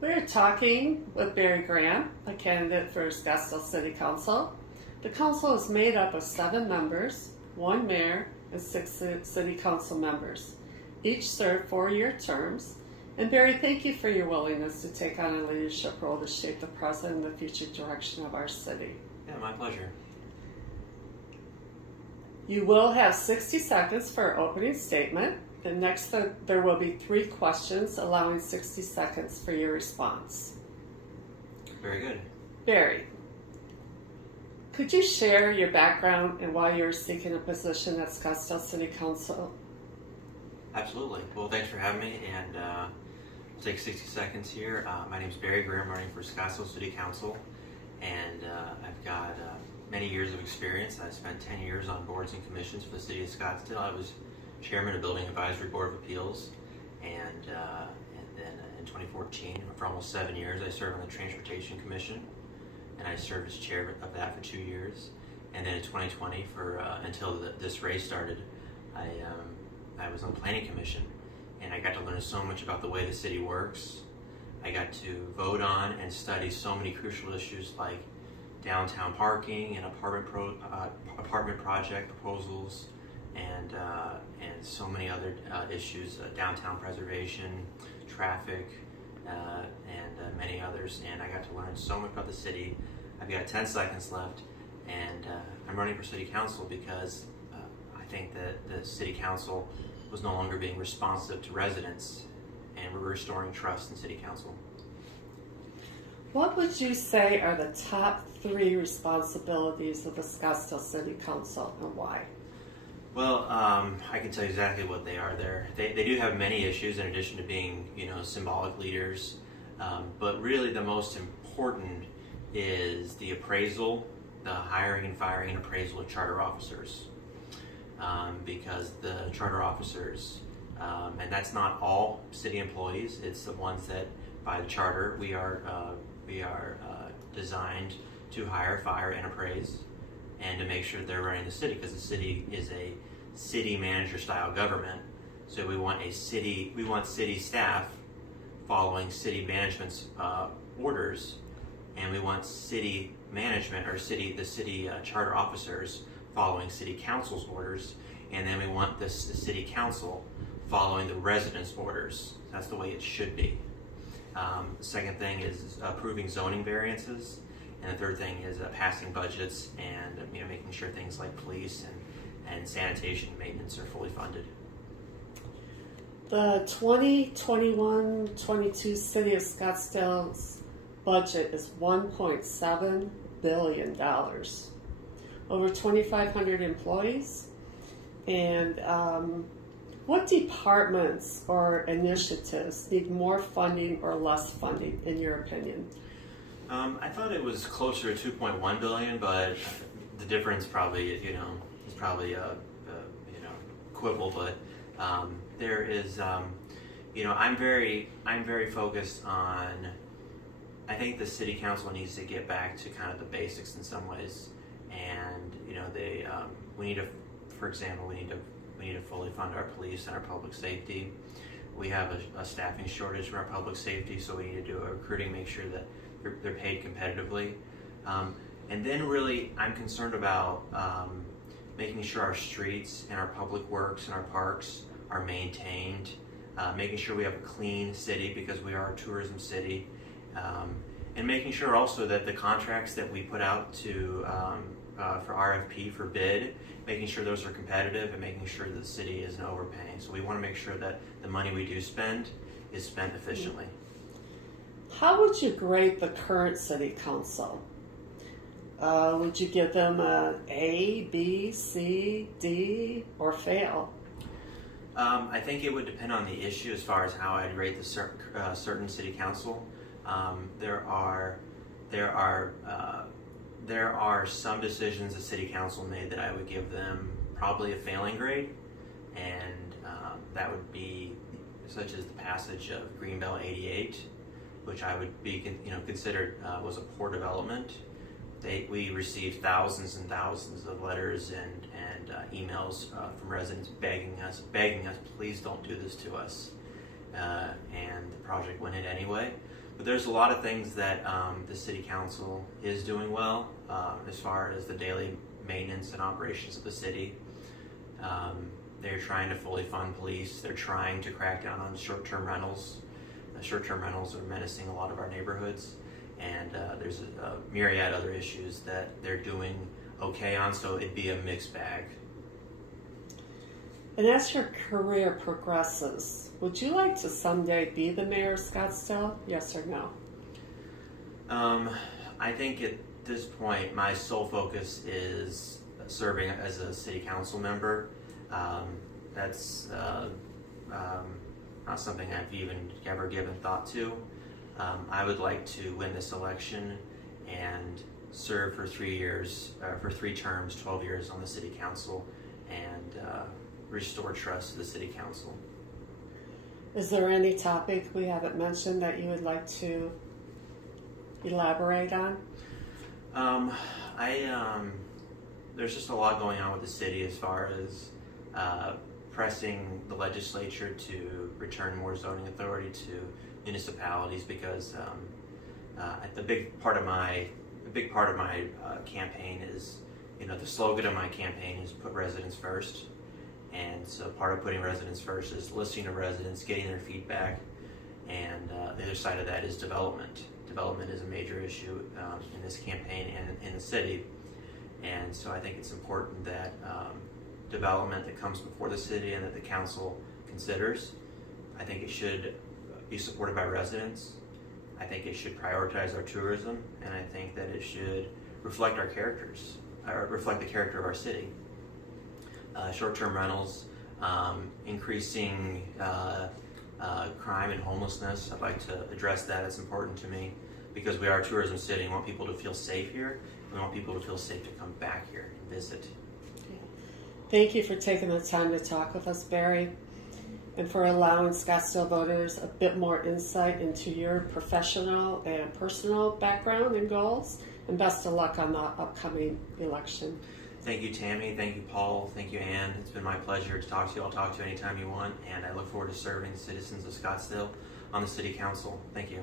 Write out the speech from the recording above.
We're talking with Barry Graham, a candidate for Scottsdale City Council. The council is made up of 7 members, 1 mayor, and 6 city council members. Each serve 4-year terms. And Barry, thank you for your willingness to take on a leadership role to shape the present and the future direction of our city. Yeah, my pleasure. You will have 60 seconds for an opening statement. And next, there will be 3 questions, allowing 60 seconds for your response. Very good. Barry, could you share your background and why you're seeking a position at Scottsdale City Council? Absolutely. Well, thanks for having me, and I'll take 60 seconds here. My name is Barry Graham, running for Scottsdale City Council, and I've got many years of experience. I spent 10 years on boards and commissions for the city of Scottsdale. I was chairman of Building Advisory Board of Appeals, and then in 2014, for almost 7 years, I served on the Transportation Commission, and I served as chair of that for 2 years. And then in 2020, until this race started, I was on the Planning Commission, and I got to learn so much about the way the city works. I got to vote on and study so many crucial issues like downtown parking and apartment project proposals, and so many other issues, downtown preservation, traffic, and many others. And I got to learn so much about the city. I've got 10 seconds left, and I'm running for city council because I think that the city council was no longer being responsive to residents, and we're restoring trust in city council. What would you say are the top 3 responsibilities of the Scottsdale City Council, and why? Well, I can tell you exactly what they are there. They do have many issues in addition to being, symbolic leaders. But really the most important is the appraisal, the hiring and firing and appraisal of charter officers. Because the charter officers, and that's not all city employees, it's the ones that by the charter we are designed to hire, fire, and appraise, and to make sure they're running the city, because the city is a city manager style government. So we want city staff following city management's orders, and we want city management or the city charter officers following city council's orders, and then we want the city council following the residents' orders. That's the way it should be. The second thing is approving zoning variances. And the third thing is passing budgets and making sure things like police and sanitation and maintenance are fully funded. The 2021-22 City of Scottsdale's budget is $1.7 billion. Over 2,500 employees. And what departments or initiatives need more funding or less funding, in your opinion? I thought it was closer to 2.1 billion, but the difference probably, is probably quibble. But there is, I'm very focused on. I think the city council needs to get back to kind of the basics in some ways, and we need to, for example, we need to fully fund our police and our public safety. We have a staffing shortage in our public safety, so we need to do a recruiting, make sure that they're paid competitively. And then really, I'm concerned about making sure our streets and our public works and our parks are maintained, making sure we have a clean city because we are a tourism city, and making sure also that the contracts that we put out for RFP, for bid, making sure those are competitive and making sure that the city isn't overpaying. So we want to make sure that the money we do spend is spent efficiently. How would you grade the current city council? Would you give them an A, B, C, D, or fail? I think it would depend on the issue as far as how I'd rate the certain city council. There are some decisions the city council made that I would give them probably a failing grade, and that would be such as the passage of Greenbelt 88, which I would be considered was a poor development. We received thousands and thousands of letters and emails from residents begging us, please don't do this to us. And the project went in anyway. But there's a lot of things that the city council is doing well as far as the daily maintenance and operations of the city. They're trying to fully fund police. They're trying to crack down on short-term rentals. Short-term rentals are menacing a lot of our neighborhoods, and there's a myriad other issues that they're doing okay on, so it'd be a mixed bag. And as your career progresses, would you like to someday be the mayor of Scottsdale? Yes or no? I think at this point, my sole focus is serving as a city council member. That's not something I've even ever given thought to. I would like to win this election and serve for 3 years, for 3 terms, 12 years on the city council, and restore trust to the city council. Is there any topic we haven't mentioned that you would like to elaborate on? There's just a lot going on with the city as far as pressing the legislature to return more zoning authority to municipalities, because the big part of my campaign is, the slogan of my campaign is put residents first. And so part of putting residents first is listening to residents, getting their feedback, and the other side of that is development. Development is a major issue in this campaign and in the city, and so I think it's important that development that comes before the city and that the council considers, I think it should be supported by residents. I think it should prioritize our tourism, and I think that it should reflect our characters, or reflect the character of our city. Short-term rentals, increasing crime and homelessness. I'd like to address that. It's important to me because we are a tourism city. We want people to feel safe here. We want people to feel safe to come back here and visit. Thank you for taking the time to talk with us, Barry, and for allowing Scottsdale voters a bit more insight into your professional and personal background and goals. And best of luck on the upcoming election. Thank you, Tammy. Thank you, Paul. Thank you, Ann. It's been my pleasure to talk to you. I'll talk to you anytime you want, and I look forward to serving the citizens of Scottsdale on the City Council. Thank you.